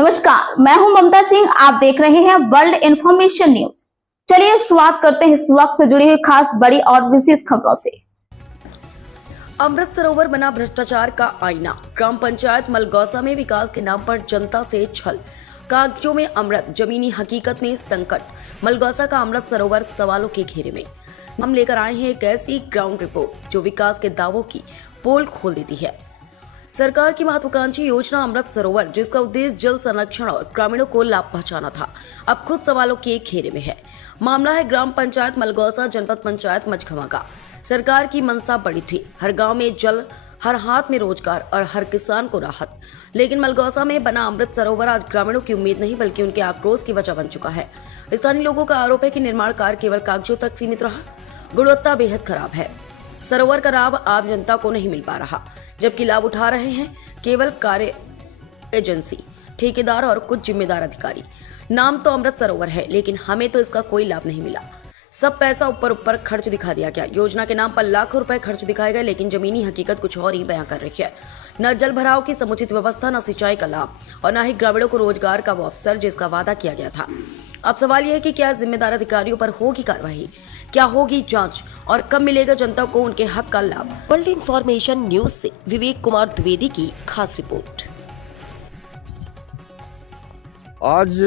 नमस्कार, मैं हूं ममता सिंह। आप देख रहे हैं वर्ल्ड इंफॉर्मेशन न्यूज। चलिए शुरुआत करते हैं इस वक्त से जुड़ी हुई खास बड़ी और विशेष खबरों से। अमृत सरोवर बना भ्रष्टाचार का आईना। ग्राम पंचायत मलगौसा में विकास के नाम पर जनता से छल, कागजों में अमृत, जमीनी हकीकत में संकट। मलगौसा का अमृत सरोवर सवालों के घेरे में। हम लेकर आए हैं एक ऐसी ग्राउंड रिपोर्ट जो विकास के दावों की पोल खोल देती है। सरकार की महत्वाकांक्षी योजना अमृत सरोवर, जिसका उद्देश्य जल संरक्षण और ग्रामीणों को लाभ पहुंचाना था, अब खुद सवालों के घेरे में है। मामला है ग्राम पंचायत मलगौसा, जनपद पंचायत मझखमा का। सरकार की मंशा बड़ी थी, हर गांव में जल, हर हाथ में रोजगार और हर किसान को राहत। लेकिन मलगौसा में बना अमृत सरोवर आज ग्रामीणों की उम्मीद नहीं बल्कि उनके आक्रोश की वजह बन चुका है। स्थानीय लोगों का आरोप है कि निर्माण कार्य केवल कागजों तक सीमित रहा, गुणवत्ता बेहद खराब है। सरोवर का लाभ आम जनता को नहीं मिल पा रहा, जबकि लाभ उठा रहे हैं केवल कार्य एजेंसी, ठेकेदार और कुछ जिम्मेदार अधिकारी। नाम तो अमृत सरोवर है, लेकिन हमें तो इसका कोई लाभ नहीं मिला। सब पैसा ऊपर खर्च दिखा दिया गया। योजना के नाम पर लाखों रुपए खर्च दिखाए गए, लेकिन जमीनी हकीकत कुछ और ही बयां कर रही है। न जल भराव की समुचित व्यवस्था, न सिंचाई का लाभ और न ही ग्रामीणों को रोजगार का वो अवसर जिसका वादा किया गया था। अब सवाल यह है कि क्या जिम्मेदार अधिकारियों पर होगी कार्रवाई, क्या होगी जांच और कब मिलेगा जनता को उनके हक का लाभ। वर्ल्ड इंफॉर्मेशन न्यूज से विवेक कुमार द्विवेदी की खास रिपोर्ट। आज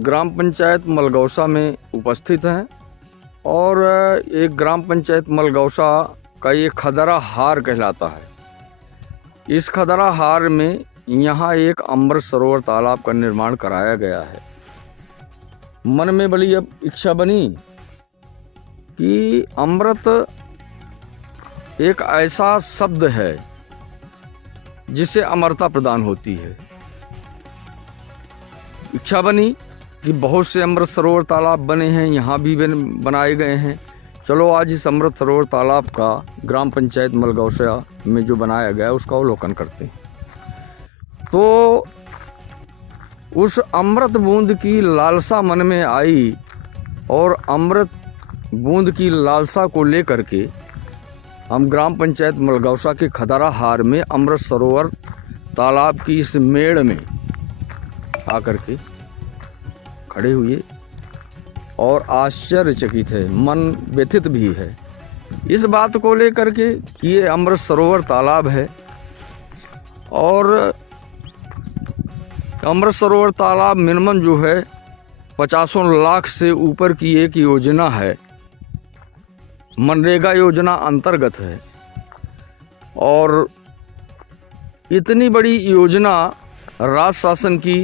ग्राम पंचायत मलगौसा में उपस्थित हैं और एक ग्राम पंचायत मलगौसा का ये खदरा हार कहलाता है। इस खदरा हार में यहाँ एक अमृत सरोवर तालाब का निर्माण कराया गया है। मन में बड़ी अब इच्छा बनी कि अमृत एक ऐसा शब्द है जिससे अमरता प्रदान होती है। इच्छा बनी कि बहुत से अमृत सरोवर तालाब बने हैं, यहाँ भी बनाए गए हैं। चलो आज इस अमृत सरोवर तालाब का ग्राम पंचायत मलगौसा में जो बनाया गया है उसका अवलोकन करते हैं। तो उस अमृत बूंद की लालसा मन में आई और अमृत बूंद की लालसा को लेकर के हम ग्राम पंचायत मलगौसा के खदरा हार में अमृत सरोवर तालाब की इस मेड़ में आकर के खड़े हुए और आश्चर्यचकित है, मन व्यथित भी है इस बात को लेकर के कि ये अमृत सरोवर तालाब है और अमृत सरोवर तालाब मिनिमम जो है 50 लाख से ऊपर की एक योजना है, मनरेगा योजना अंतर्गत है। और इतनी बड़ी योजना राज्य शासन की,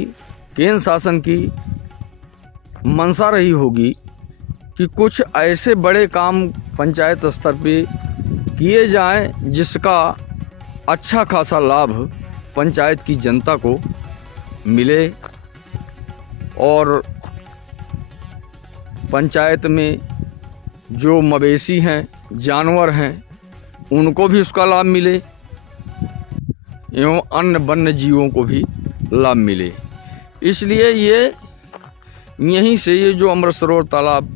केंद्र शासन की मंशा रही होगी कि कुछ ऐसे बड़े काम पंचायत स्तर पे किए जाएं जिसका अच्छा खासा लाभ पंचायत की जनता को मिले और पंचायत में जो मवेशी हैं, जानवर हैं, उनको भी उसका लाभ मिले एवं अन्य वन्य जीवों को भी लाभ मिले। इसलिए यहीं से ये जो अमृत सरोवर तालाब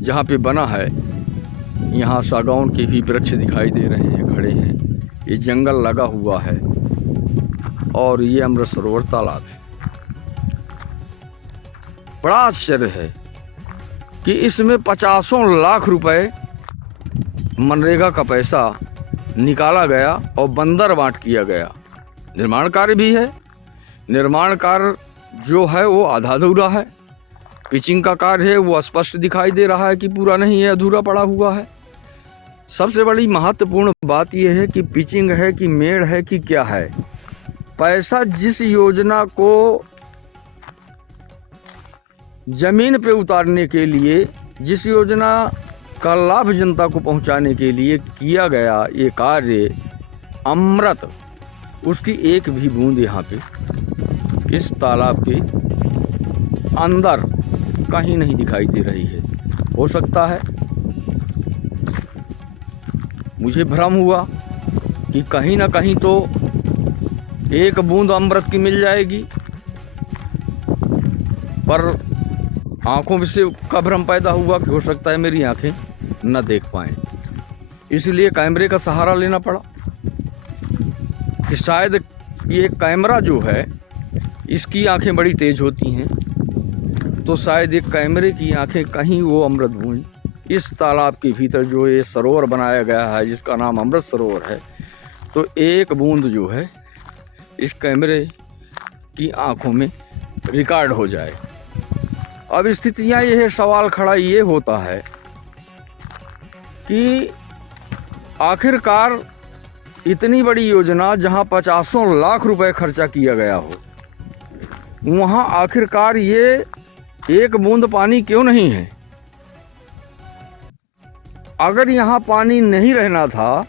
जहाँ पे बना है, यहाँ सागौन के भी वृक्ष दिखाई दे रहे हैं, खड़े हैं, ये जंगल लगा हुआ है और ये अमृत सरोवर तालाब है। बड़ा आश्चर्य है कि इसमें 50 लाख रुपए मनरेगा का पैसा निकाला गया और बंदर बांट किया गया। निर्माण कार्य भी है, निर्माण कार्य जो है वो आधा अधूरा है। पिचिंग का कार्य है वो स्पष्ट दिखाई दे रहा है कि पूरा नहीं है, अधूरा पड़ा हुआ है। सबसे बड़ी महत्वपूर्ण बात यह है कि पिचिंग है कि मेड़ है कि क्या है। पैसा जिस योजना को जमीन पे उतारने के लिए, जिस योजना का लाभ जनता को पहुंचाने के लिए किया गया ये कार्य अमृत, उसकी एक भी बूंद यहाँ पे इस तालाब के अंदर कहीं नहीं दिखाई दे रही है। हो सकता है, मुझे भ्रम हुआ कि कहीं ना कहीं तो एक बूंद अमृत की मिल जाएगी, पर आँखों से का भ्रम पैदा हुआ कि हो सकता है मेरी आँखें न देख पाएं, इसलिए कैमरे का सहारा लेना पड़ा कि शायद ये कैमरा जो है इसकी आंखें बड़ी तेज होती हैं, तो शायद एक कैमरे की आंखें कहीं वो अमृत बूंद इस तालाब के भीतर जो ये सरोवर बनाया गया है जिसका नाम अमृत सरोवर है, तो एक बूंद जो है इस कैमरे की आंखों में रिकॉर्ड हो जाए। अब स्थितियाँ ये है, सवाल खड़ा ये होता है कि आखिरकार इतनी बड़ी योजना जहां 50 लाख रुपए खर्चा किया गया हो, वहां आखिरकार ये एक बूंद पानी क्यों नहीं है? अगर यहाँ पानी नहीं रहना था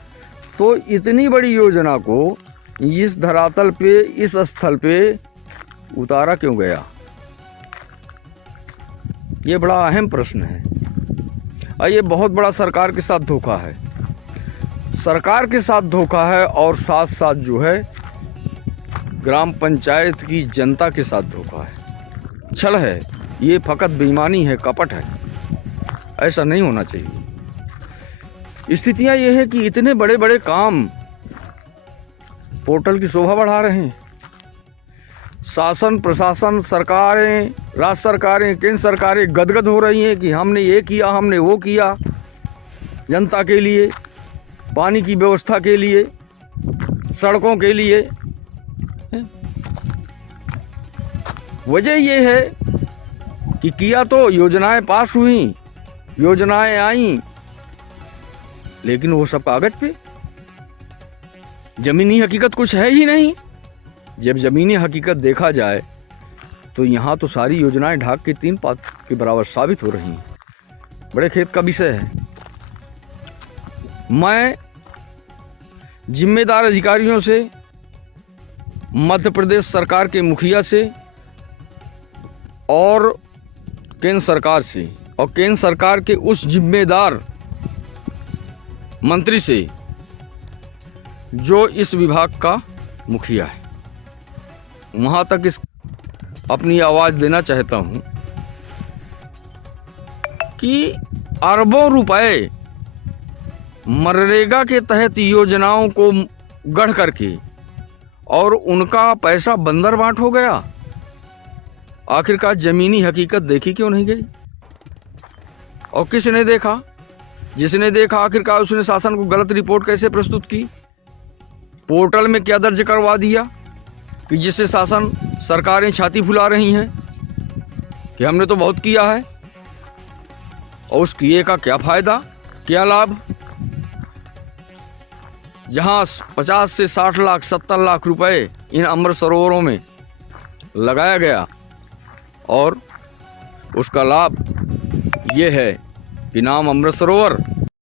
तो इतनी बड़ी योजना को इस धरातल पे, इस स्थल पे उतारा क्यों गया? ये बड़ा अहम प्रश्न है और ये बहुत बड़ा सरकार के साथ धोखा है। सरकार के साथ धोखा है और साथ साथ जो है ग्राम पंचायत की जनता के साथ धोखा है, छल है, ये फकत बेईमानी है, कपट है। ऐसा नहीं होना चाहिए। स्थितियाँ ये है कि इतने बड़े बड़े काम पोर्टल की शोभा बढ़ा रहे हैं। शासन, प्रशासन, सरकारें, राज्य सरकारें, केंद्र सरकारें गदगद हो रही हैं कि हमने ये किया, हमने वो किया, जनता के लिए, पानी की व्यवस्था के लिए, सड़कों के लिए। वजह ये है कि किया तो योजनाएं पास हुई, योजनाएं आईं, लेकिन वो सब कागज पे, जमीनी हकीकत कुछ है ही नहीं। जब जमीनी हकीकत देखा जाए तो यहाँ तो सारी योजनाएं ढाक के 3 पात के बराबर साबित हो रही हैं। बड़े खेत का विषय है। मैं जिम्मेदार अधिकारियों से, मध्य प्रदेश सरकार के मुखिया से और केंद्र सरकार से और केंद्र सरकार के उस जिम्मेदार मंत्री से जो इस विभाग का मुखिया है, वहाँ तक अपनी आवाज़ देना चाहता हूँ कि अरबों रुपए मनरेगा के तहत योजनाओं को गढ़ करके और उनका पैसा बंदर बांट हो गया। आखिरकार ज़मीनी हकीकत देखी क्यों नहीं गई? और किसने देखा? जिसने देखा आखिरकार उसने शासन को गलत रिपोर्ट कैसे प्रस्तुत की, पोर्टल में क्या दर्ज करवा दिया कि जिससे शासन, सरकारें छाती फुला रही हैं कि हमने तो बहुत किया है, और उस किए का क्या फ़ायदा, क्या लाभ? जहां 50 से 60 लाख, 70 लाख रुपए इन अमृत सरोवरों में लगाया गया और उसका लाभ ये है कि नाम अमृत सरोवर,